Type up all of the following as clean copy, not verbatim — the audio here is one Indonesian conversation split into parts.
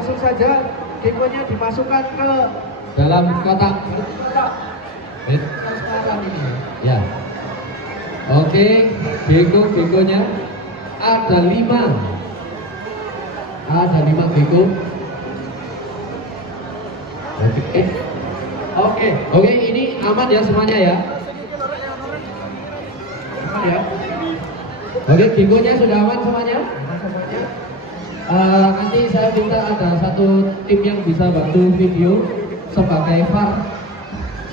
langsung saja gekonya dimasukkan ke dalam kotak. Sekarang ini. Ya. Oke, geko-gekonya ada 5. Ada 5 geko. Oke, ini aman ya semuanya ya. Aman ya. Oke, gekonya sudah aman semuanya. Nanti saya minta ada satu tim yang bisa bantu video sebagai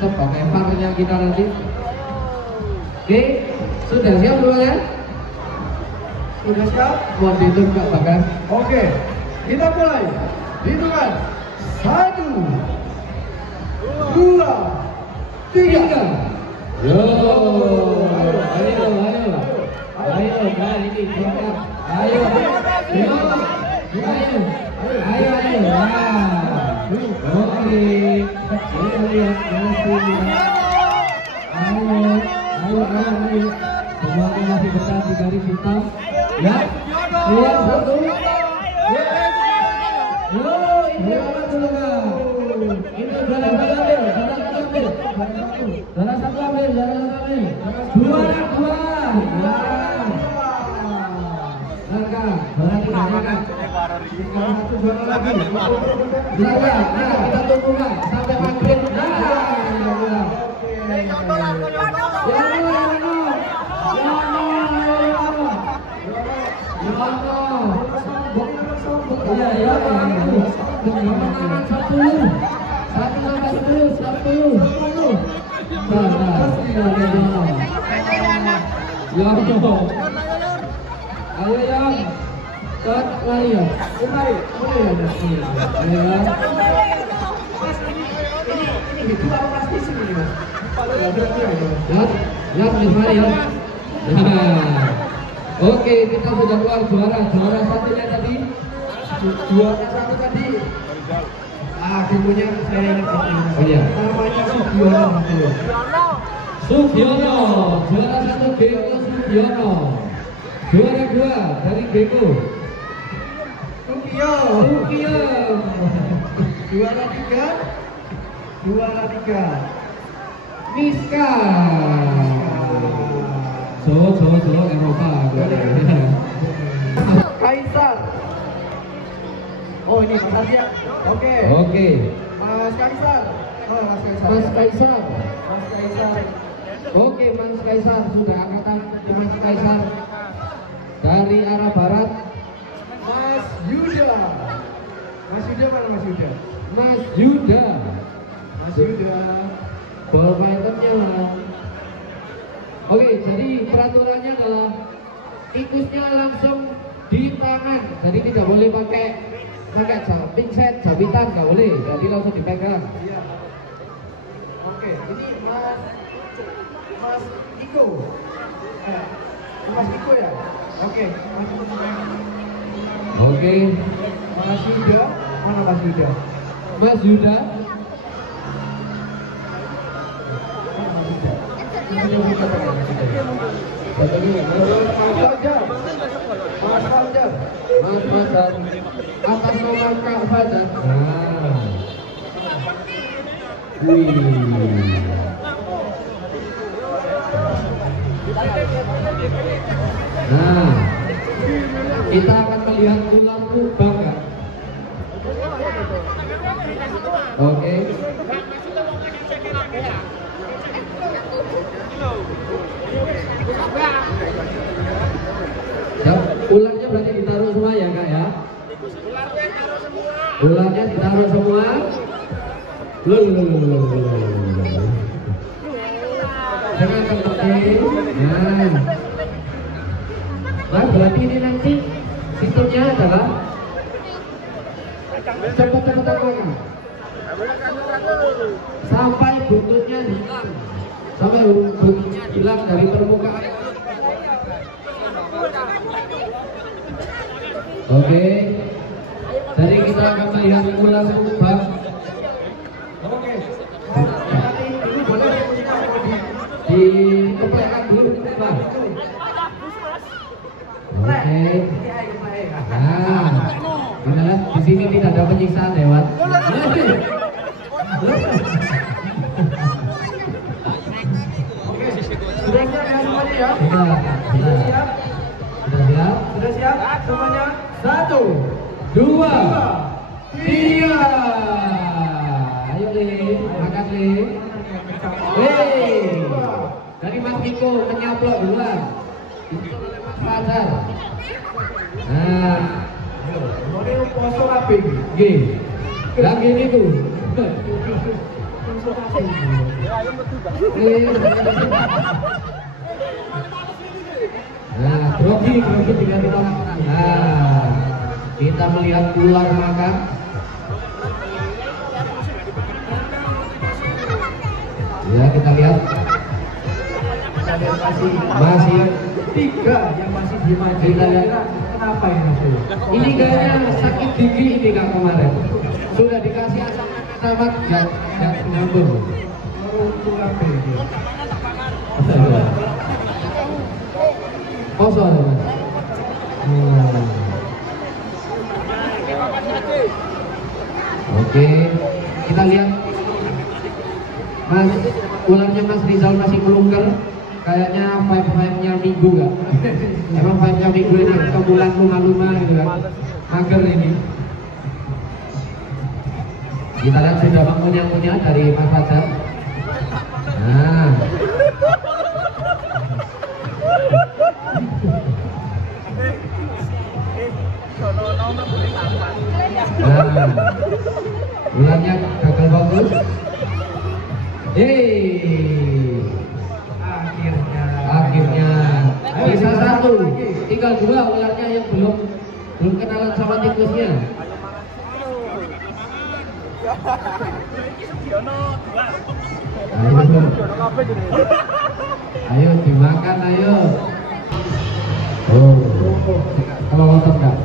VAR-nya kita nanti. Oke, sudah siap semuanya? Sudah siap? Mohon dihitung Kak Bagas. Oke, kita mulai. Hitungan 1, 2, 3. Yo, ayo, nah ini silakan. Ayo. Wah. Oke. Kita lihat masih. Ayo. Semuanya masih besar di garis hitam. Ya. Keluar 1. Yo, ini apa dulu Kak? Ini saudara satu ambil. Dua. Kita tunggu Kak sampai maghrib. Ayo yang lari ya. Ini dua pasti sini Mas. Ya. Oke, kita sudah keluar juara satunya tadi. Juara satu tadi. Gekonya saya ingat. Oh iya. Namanya Sugiono. Sugiono, juara 1 Geko Sugiono. Juara 2 dari Geko Sugio. Juara 3 Miska. Jawa Eropa. Kaisar. Oh ini Mas Arya. Oke. Mas Kaisar. Mas Kaisar. Oke, Mas Kaisar sudah angkatan Mas Kaisar dari arah barat. Mas Yuda mana Mas Yuda? Mas Yuda. Ball fighternya. Oke, jadi peraturannya adalah tikusnya langsung di tangan. Jadi tidak boleh pakai pinset, jabitan nggak boleh. Jadi langsung dipegang. Iya. Oke, ini Mas Iko. Mas Iko ya? Oke. Mas Yuda. Mana Mas Yuda? Mas Yuda. Mas Fajar. Atas nama Kak Fajar. Nah, kita akan melihat ular kubang ya. Oke. Ya, ularnya berarti ditaruh semua ya Kak ya? Ularnya ditaruh semua. Jangan terlatih. Nah, berarti ini nanti sistemnya adalah cepat-cepatan makan sampai buntutnya hilang, dari permukaan. Oke, jadi kita akan melihat ular kubang. Oke. Dikeplekan dulu Pak. Oke. Nah, di sini tidak ada penyiksaan hewan. Sudah siap ya semuanya ya? Sudah siap? Sudah siap? Sudah siap semuanya? 1, 2, 3. Ayo Le, makan Le. Dari Mas Miko menyaplok duluan. Disusul oleh Mas Fajar. Nah, Model poso raping. G. Yang ini tuh. Nah, grogi juga kita lakukan. Nah, kita melihat ular makan. Ya, kita lihat masih 3 yang masih diem aja. Kita lihat. Kenapa ini tuh? Ini kayaknya sakit gigi ini Kak kemarin. Sudah dikasih asam amat dan ngambung. Kosong Mas. Oke, kita lihat Mas, ularnya Mas Rizal masih melungker. Kayaknya vibe-nya Minggu gak? Emang vibe-nya Minggu ini kemulan luma-luma gitu kan? Mager ini. Kita lihat sudah mengunyah-ngunyah dari Mas Fajar. Nah, ularnya gagal fokus. Akhirnya bisa 1, tinggal 2 ularnya yang belum kenalan sama tikusnya. Ayo dimakan ayo. Oh, kalau nonton enggak?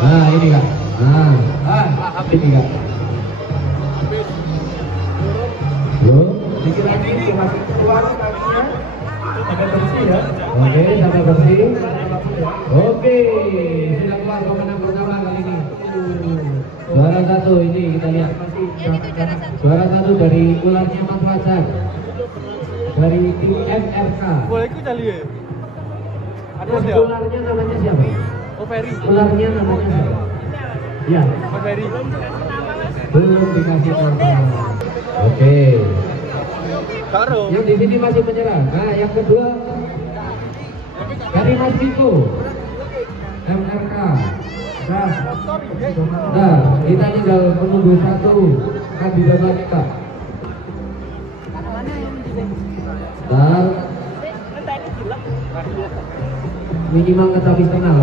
Nah ini Kak. Nah, ini Kak. Loh, Dikit lagi masih keluar kakinya. Sampai bersih ya. oke, sampai bersih. Oke, sudah keluar pemenang pertama kali ini. Juara 1 ini kita lihat. Juara 1 dari ularnya Mas Fajar. Dari tim MRK. Boleh ikut kali ya? Terus ularnya namanya siapa? Oh Ferry. Ularnya namanya siapa? Ya, Mas Ferry. belum dikasih nama. Oke. Karo. Yang di sini masih menyerah. Nah, yang kedua dari Mas Miko. MRK. Nah, kita tinggal menunggu 1 kandidat lagi Kak. Dan minimal ketahui kenal.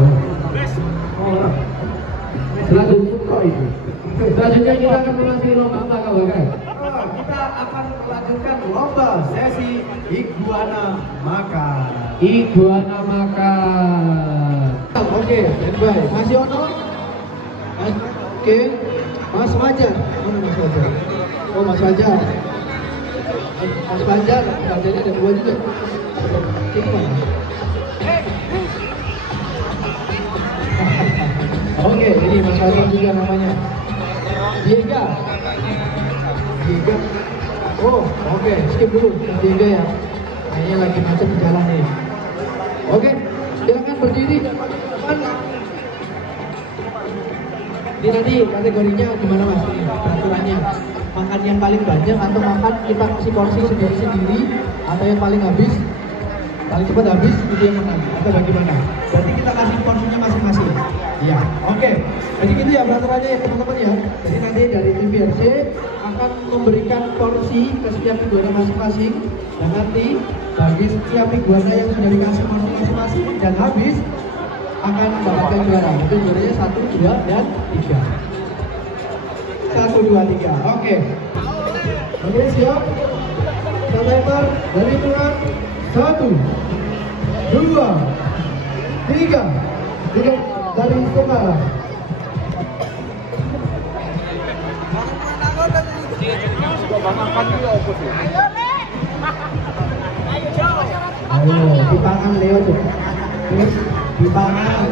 Selanjutnya kita akan memasuki lomba apa kawan? Kita akan melanjutkan lomba sesi iguana makan. Iguana makan. Oke, standby. Masih ono? Oke, Mas Fajar. Mana Mas Fajar? Oh, Mas Fajar. Mas Fajar, Fajarnya ada 2 juga. Ini mana? Oke, ini Mas Fajar juga namanya. Diega. Diega. Oh, oke, skip dulu. Diega ya. Kayaknya lagi macet di jalan nih. Oke, silakan berdiri. Ini nanti kategorinya gimana Mas? Peraturannya makan yang paling banyak atau makan kita kasih porsi sendiri-sendiri atau yang paling habis, paling cepat habis itu yang menang atau bagaimana? Berarti kita kasih porsinya masing-masing. Iya, oke. Jadi gitu ya peraturannya ya teman-teman ya. Jadi nanti dari tim VRC akan memberikan porsi ke setiap iguana masing-masing dan nanti bagi setiap iguana yang sudah dikasih porsi masing-masing dan habis akan mendapatkan juara. Itu juaranya 1, 2, dan 3. 1, 2, 3. Oke. Oke, siap. Kita lempar dari hitungan 1, 2, 3. Hidup dari sekarang. Ayo, dipangan Leo tuh. Terus dipangan.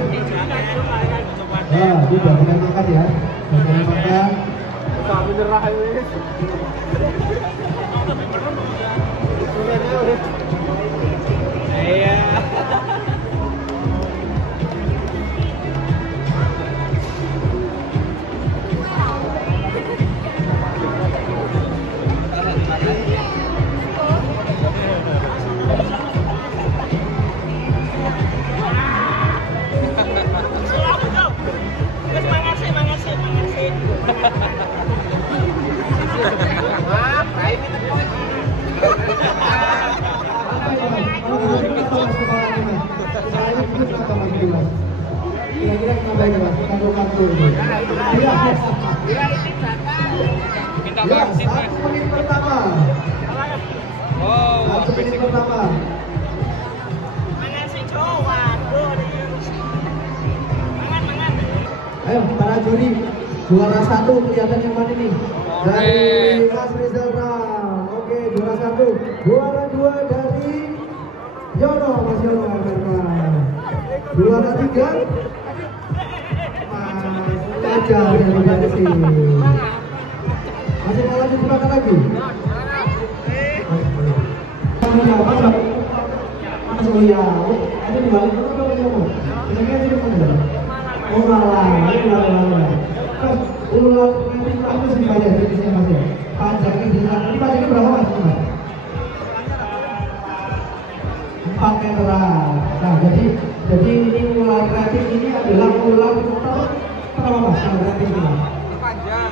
Nah, itu udah mulai makan ya. Udah mulai makan. Usah menyerah ini. Iya. Kira-kira kenapa ini Mas? Kartu ini. Ya, 1 menit pertama. Oh, 1 menit pertama. Ayo, para juri, juara 1 kelihatan yang mana nih? Dari Mas Rizal Ram. Oke, juara 1. Juara 2 dari Yono, Mas Yono. Juara 3 Mas Ajar dari sini. Masih mau lanjut makan lagi? Mas Uya, ada di balik itu apa kamu? Kira-kira di mana? Oh malah, ini malah. Terus ular nanti aku sih banyak jenisnya Mas ya. Panjangnya di sana. Ini panjangnya berapa Mas? 4 meteran. Nah, jadi ini ular rating ini adalah ular berapa Mas? Rating ini. panjang.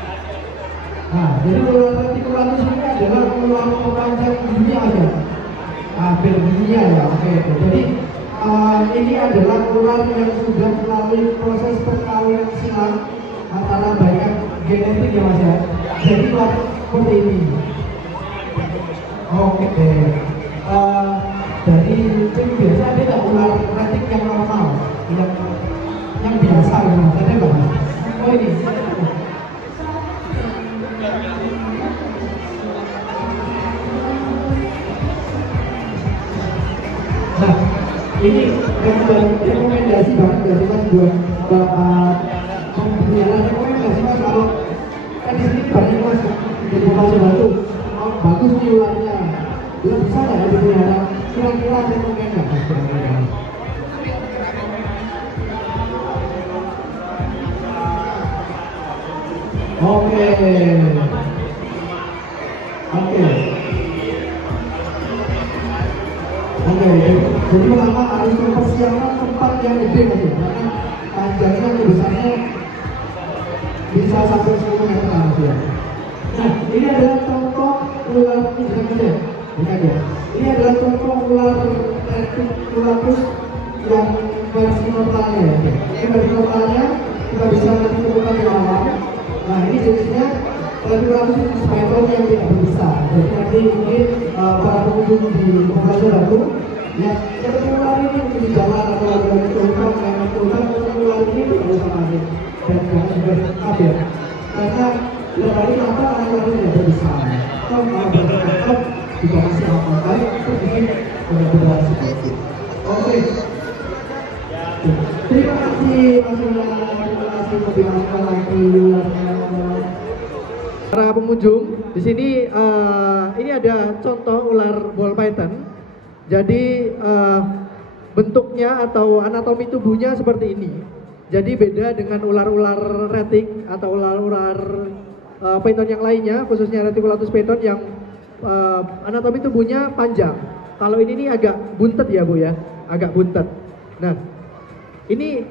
Nah, jadi ular retikulanus ini adalah ular terpanjang di dunia ya. Hampir dunia ya, oke. Jadi ini adalah ular yang sudah melalui proses perkawinan silang antara banyak genetik ya Mas ya. Jadi ular seperti ini. Oke deh. Dari tim biasa ada nggak ular retik yang normal, yang biasa ya Mas? Ada nggak Mas? Oh ini. Nah, ini rekomendasi banget dari Mas buat pembelian rekomendasi Mas kalau kan di sini banyak Mas di Bupati Batu bagus nih ularnya, dia bisa nggak ya dipelihara? Kira-kira rekomend nggak Mas? Oke. Oke, jadi pertama harus mempersiapkan tempat yang gede Mas ya, karena panjangnya atau besarnya bisa sampai 10 meter Mas ya. Nah, ini adalah contoh ular bukan ya. Ini adalah contoh ular reticulatus yang versi normalnya ya. Ini versi normalnya kita bisa nanti temukan di awal. Nah, ini jenisnya reticulatus python yang tidak berbesar. Jadi nanti mungkin para pengunjung di Bupati Batu yang ketemu ular ini di jalan atau ada di hutan ini tidak usah panik dan jangan juga kaget karena lebih apa ular ini tidak berbesar. Kalau berbesar juga masih apa itu mungkin benar-benar sedikit. Oke. Terima kasih Mas Yono, terima kasih mendengarkan lagi ularnya. Para pengunjung, di sini ini ada contoh ular ball python. Jadi bentuknya atau anatomi tubuhnya seperti ini. Jadi beda dengan ular-ular retik atau ular-ular python yang lainnya, khususnya reticulatus python yang anatomi tubuhnya panjang. Kalau ini agak buntet ya Bu ya, agak buntet. Nah, ini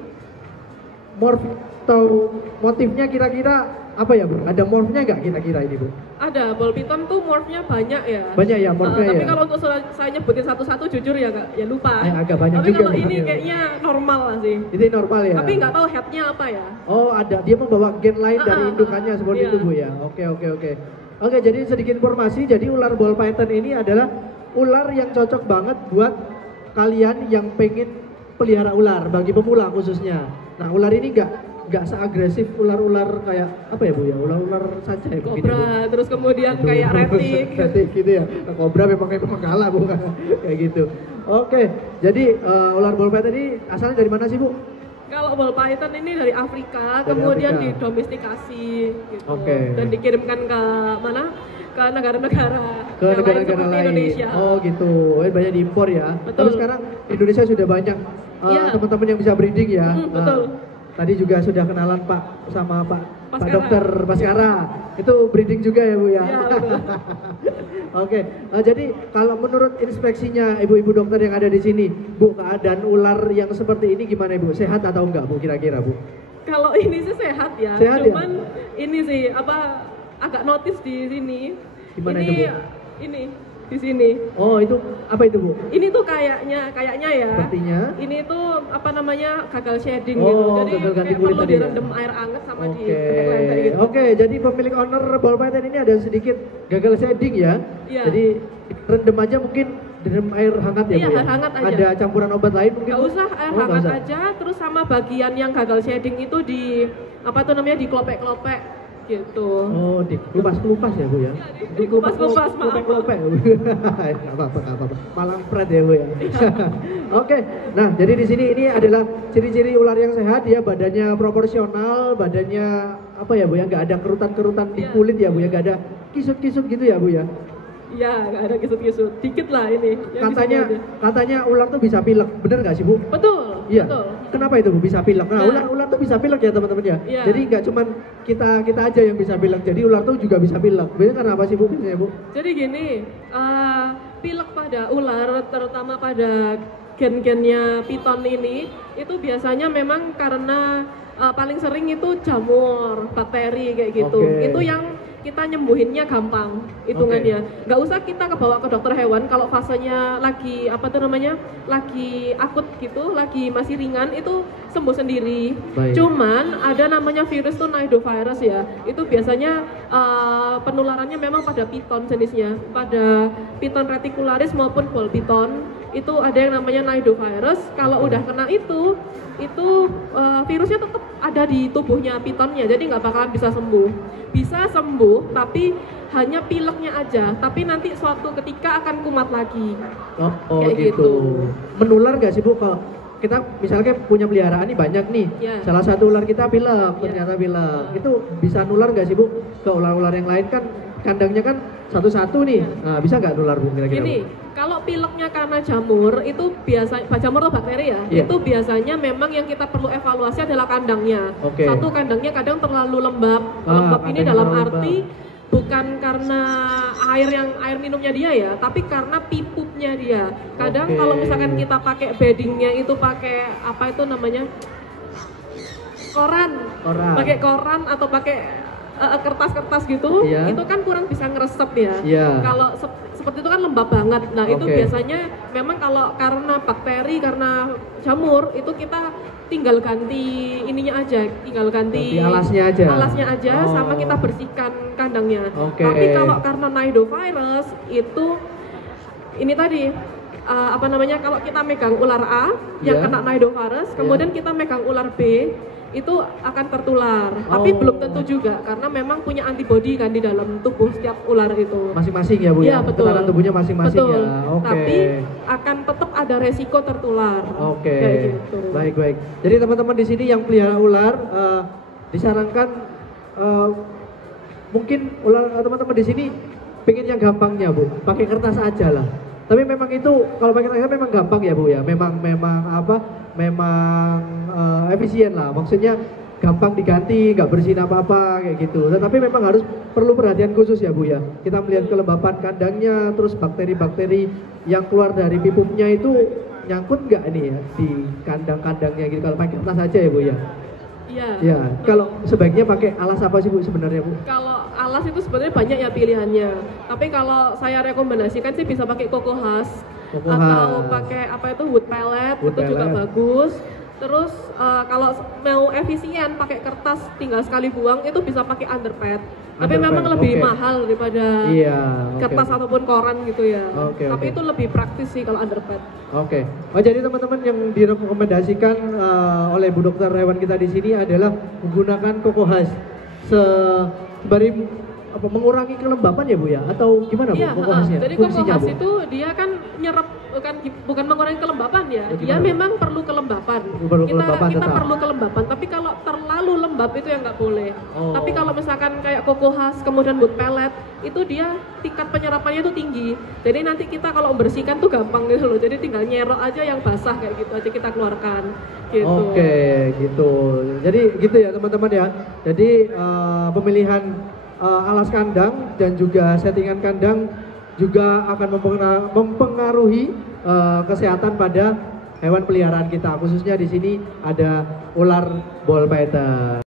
morf atau motifnya kira-kira apa ya Bu? Ada morfnya nggak kira-kira ini Bu? Ada, ball python tuh morfnya banyak ya. Banyak ya morfnya tapi ya? kalau untuk saya nyebutin satu-satu jujur ya lupa. Agak banyak tapi juga. Kalau ini kayaknya normal lah sih. Ini normal ya? Tapi nggak tahu headnya apa ya. Oh ada, dia membawa gen lain dari indukannya seperti iya. itu Bu ya? Oke, jadi sedikit informasi, jadi ular ball python ini adalah ular yang cocok banget buat kalian yang pengen pelihara ular, bagi pemula khususnya. Nah ular ini nggak seagresif ular-ular kayak apa ya Bu ya, ular-ular saja ya begini, Kobra, Bu. terus kemudian kayak retik. Retik gitu ya, kobra memang kalah bukan kayak gitu. Oke, jadi ular ball python ini asalnya dari mana sih Bu? Kalau ball python ini dari Afrika, Dari kemudian Afrika. didomestikasi gitu. Oke. Dan dikirimkan ke mana? Ke negara-negara Ke yang negara-negara seperti lain. Indonesia. Oh gitu. Banyak diimpor ya. Betul. Tapi sekarang Indonesia sudah banyak Iya. teman-teman yang bisa breeding ya. Betul. Tadi juga sudah kenalan Pak sama Pak Baskara. Dokter Baskara. Itu breeding juga ya Bu ya. Iya, betul. Oke. Jadi kalau menurut inspeksinya ibu-ibu dokter yang ada di sini, Bu, keadaan ular yang seperti ini gimana Bu? Sehat atau enggak Bu kira-kira Bu? Kalau ini sih sehat ya, Sehat ya? cuman ini sih apa agak notice di sini. Gimana ini, itu, Bu? Ini di sini. Oh, itu apa itu Bu? Ini tuh kayaknya ya. Sepertinya? Ini tuh apa namanya gagal shading Oh, gitu. Jadi gagal ganti kayak kulit perlu tadi ya? direndam air anget sama Oke, di gitu. Oke, jadi pemilik owner ball python ini ada sedikit gagal shading ya. Iya. Jadi rendam aja mungkin direndam air hangat ya Iya, Bu ya? air hangat aja. Ada campuran obat lain mungkin? Gak Bu? usah air Oh, nggak hangat usah. aja, terus sama bagian yang gagal shading itu di apa tuh namanya dikelopek-kelopek gitu. Oh, dikelupas-kelupas ya Bu ya? Dikelupas-kelupas, maaf. Kelopek-kelopek. Nggak apa-apa. Malang pret ya Bu ya. Oke, nah jadi di sini ini adalah ciri-ciri ular yang sehat ya, badannya proporsional, badannya apa ya Bu ya, nggak ada kerutan-kerutan di Iya. kulit ya Bu ya, nggak ada kisut-kisut gitu ya Bu ya. Iya, nggak ada kisut-kisut, dikit lah ini. yang di Katanya sini aja. katanya ular tuh bisa pilek, bener nggak sih Bu? Betul, Iya. betul. Kenapa itu Bu bisa pilek? Nah, Nah. ular tuh bisa pilek ya teman-teman ya. Iya. Jadi nggak cuman kita aja yang bisa pilek, jadi ular tuh juga bisa pilek. Biasanya karena apa sih Bu biasanya Bu? Jadi gini, pilek pada ular, terutama pada gen-gennya piton ini, itu biasanya memang karena paling sering itu jamur, bakteri kayak gitu. Oke. Itu yang kita nyembuhinnya gampang hitungannya. Nggak usah kita kebawa ke dokter hewan kalau fasenya lagi apa tuh namanya, lagi akut gitu, lagi masih ringan itu sembuh sendiri. Baik. Cuman ada namanya virus tuh nidovirus ya. Itu biasanya penularannya memang pada piton jenisnya, pada piton reticularis maupun ball piton. Itu ada yang namanya nidovirus. Kalau udah kena itu virusnya tetap ada di tubuhnya pitonnya, jadi nggak bakalan bisa sembuh. Bisa sembuh, tapi hanya pileknya aja. Tapi nanti suatu ketika akan kumat lagi. Oh Kayak gitu. gitu. Menular nggak sih Bu kalau kita misalnya punya peliharaan nih banyak nih, Iya. salah satu ular kita pilek, Iya. ternyata pilek. Itu bisa nular nggak sih Bu ke ular-ular yang lain kan? Kandangnya kan satu-satu nih. Nah, bisa nggak nular Bu kira-kira? Bu? Gini, kalau pileknya karena jamur itu biasa jamur atau bakteri ya, Iya. itu biasanya memang yang kita perlu evaluasi adalah kandangnya. Oke. Satu, kandangnya kadang terlalu lembab. Lembab ini kandangnya dalam terlalu arti bukan karena air minumnya dia ya, tapi karena pipupnya dia. Kadang Oke. kalau misalkan kita pakai beddingnya itu pakai apa itu namanya koran, Koran. pakai koran atau pakai kertas-kertas gitu, Iya. itu kan kurang bisa ngeresep ya. Iya. Kalau seperti itu kan lembab banget. Nah itu Oke. biasanya memang kalau karena bakteri, karena jamur itu kita tinggal ganti ininya aja, tinggal ganti Ganti alasnya aja? Oh. sama kita bersihkan kandangnya. Oke. Tapi kalau karena nidovirus itu ini tadi apa namanya, kalau kita megang ular A yang Iya. kena nidovirus, kemudian kita megang ular B itu akan tertular. Tapi Oh. belum tentu juga karena memang punya antibodi kan di dalam tubuh setiap ular itu. Masing-masing ya Bu ya? Iya, betul. Tekanan tubuhnya masing-masing Betul. ya. Oke. Tapi akan tetap ada resiko tertular. Oke, Kayak gitu. baik. Jadi teman-teman di sini yang pelihara ular disarankan mungkin ular teman-teman di sini pengen yang gampangnya Bu, pakai kertas aja lah. Tapi memang itu kalau pakai kertas memang gampang ya Bu ya, memang efisien lah. Maksudnya gampang diganti, nggak bersihin apa-apa kayak gitu. Tetapi memang harus perlu perhatian khusus ya Bu ya. Kita melihat kelembapan kandangnya, terus bakteri-bakteri yang keluar dari pipupnya itu nyangkut nggak nih ya di kandang-kandangnya gitu. Kalau pakai kertas aja ya Bu ya. Iya. Ya, kalau sebaiknya pakai alas apa sih Bu sebenarnya Bu? Kalau alas itu sebenarnya banyak ya pilihannya. Tapi kalau saya rekomendasikan sih bisa pakai koko khas Koko atau khas. pakai apa itu wood pellet, Wood itu juga pellet. bagus. Terus kalau mau efisien pakai kertas tinggal sekali buang itu bisa pakai underpad. Tapi Underpad, memang lebih oke. mahal daripada Iya, oke. kertas ataupun koran gitu ya. Oke, Tapi oke. itu lebih praktis sih kalau underpad. Oke. Oh jadi teman-teman yang direkomendasikan oleh Bu Dokter hewan kita di sini adalah menggunakan koko khas sembari mengurangi kelembapan ya Bu ya? Atau gimana Bu Iya, koko khasnya? jadi koko Fungsinya, khas Bu? itu dia kan nyerap bukan mengurangi kelembapan ya. Ya, Dia gimana? memang perlu kelembapan. Perlu kelembapan kita tetap. perlu kelembapan, tapi kalau terlalu lembab itu yang nggak boleh. Oh. Tapi kalau misalkan kayak koko khas kemudian wood pellet itu dia tingkat penyerapannya itu tinggi. Jadi nanti kita kalau membersihkan tuh gampang gitu loh. Jadi tinggal nyerok aja yang basah kayak gitu aja kita keluarkan. Gitu. Oke, gitu. Jadi gitu ya teman-teman ya. Jadi pemilihan alas kandang dan juga settingan kandang juga akan mempengaruhi kesehatan pada hewan peliharaan kita. Khususnya di sini ada ular ball python.